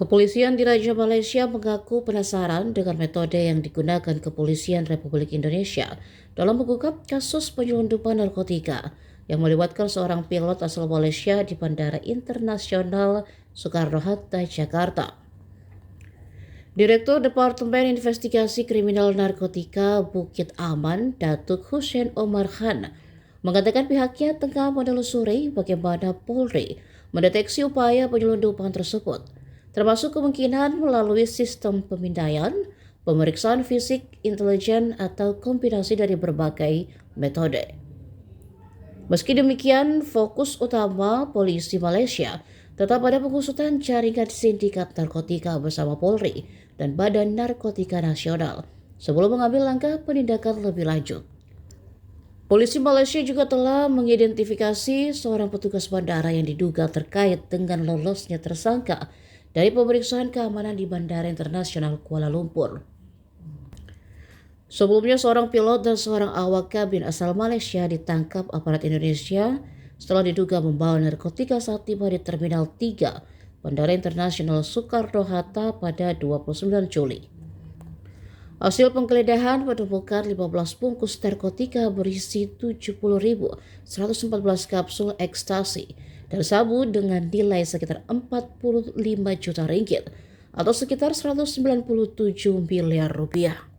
Kepolisian di Raja Malaysia mengaku penasaran dengan metode yang digunakan Kepolisian Republik Indonesia dalam mengungkap kasus penyelundupan narkotika yang melibatkan seorang pilot asal Malaysia di Bandara Internasional Soekarno-Hatta, Jakarta. Direktur Departemen Investigasi Kriminal Narkotika Bukit Aman, Datuk Hussein Omar Khan, mengatakan pihaknya tengah menelusuri bagaimana Polri mendeteksi upaya penyelundupan tersebut, termasuk kemungkinan melalui sistem pemindaian, pemeriksaan fisik, intelijen, atau kombinasi dari berbagai metode. Meski demikian, fokus utama polisi Malaysia tetap pada pengusutan jaringan sindikat narkotika bersama Polri dan Badan Narkotika Nasional sebelum mengambil langkah penindakan lebih lanjut. Polisi Malaysia juga telah mengidentifikasi seorang petugas bandara yang diduga terkait dengan lolosnya tersangka dari pemeriksaan keamanan di Bandara Internasional Kuala Lumpur. Sebelumnya, seorang pilot dan seorang awak kabin asal Malaysia ditangkap aparat Indonesia setelah diduga membawa narkotika saat tiba di Terminal 3 Bandara Internasional Soekarno-Hatta pada 29 Juli. Hasil penggeledahan menemukan 15 bungkus narkotika berisi 70.114 kapsul ekstasi dan sabu dengan nilai sekitar 45 juta ringgit atau sekitar 197 miliar rupiah.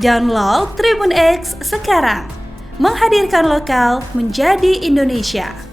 Download Tribun X sekarang, menghadirkan lokal menjadi Indonesia.